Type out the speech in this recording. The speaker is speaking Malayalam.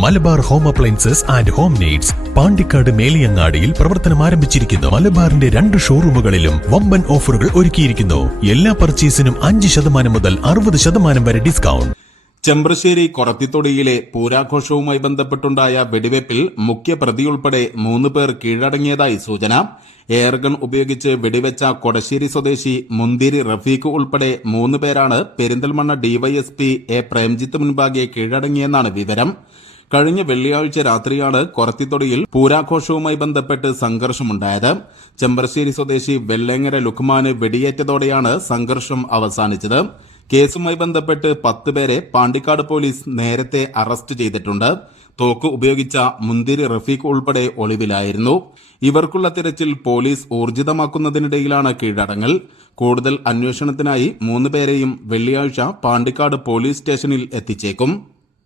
Malabar home appliances and home needs Pandikkad മേലിയങ്ങാടിയിൽ പ്രവർത്തനം ആരംഭിച്ചിരിക്കുന്നു. മലബാറിന്റെ രണ്ട് ഷോറൂമുകളിലും വമ്പൻ ഓഫറുകൾ ഒരുക്കിയിരിക്കുന്നു. എല്ലാ പർച്ചേസിനും അഞ്ച് ശതമാനം മുതൽ അറുപത് ശതമാനം വരെ ഡിസ്കൗണ്ട്. ചെമ്പ്രശ്ശേരി കൊറത്തിത്തൊടിയിലെ പൂരാഘോഷവുമായി ബന്ധപ്പെട്ടുണ്ടായ വെടിവെപ്പിൽ മുഖ്യപ്രതിയുൾപ്പെടെ മൂന്ന് പേർ കീഴടങ്ങിയതായി സൂചന. എയർഗൺ ഉപയോഗിച്ച് വെടിവെച്ച കൊടശ്ശേരി സ്വദേശി മുന്തിരി റഫീഖ് ഉൾപ്പെടെ മൂന്ന് പേരാണ് പെരിന്തൽമണ്ണ ഡിവൈഎസ്പി എ പ്രേംജിത്ത് മുൻപാകെ കീഴടങ്ങിയെന്നാണ് വിവരം. കഴിഞ്ഞ വെള്ളിയാഴ്ച രാത്രിയാണ് കൊറത്തിത്തൊടിയിൽ പൂരാഘോഷവുമായി ബന്ധപ്പെട്ട് സംഘർഷമുണ്ടായത്. ചെമ്പ്രശ്ശേരി സ്വദേശി വെള്ളേങ്ങര ലുക്മാന് വെടിയേറ്റതോടെയാണ് സംഘർഷം അവസാനിച്ചത്. കേസുമായി ബന്ധപ്പെട്ട് പത്ത് പേരെ പാണ്ടിക്കാട് പോലീസ് നേരത്തെ അറസ്റ്റ് ചെയ്തിട്ടുണ്ട്. തോക്ക് ഉപയോഗിച്ച മുന്തിരി റഫീഖ് ഉൾപ്പെടെ ഒളിവിലായിരുന്നു. ഇവർക്കുള്ള തിരച്ചിൽ പോലീസ് ഊർജിതമാക്കുന്നതിനിടയിലാണ് കീഴടങ്ങൽ. കൂടുതൽ അന്വേഷണത്തിനായി മൂന്ന് പേരെയും വെള്ളിയാഴ്ച പാണ്ടിക്കാട് പോലീസ് സ്റ്റേഷനിൽ എത്തിച്ചേക്കും.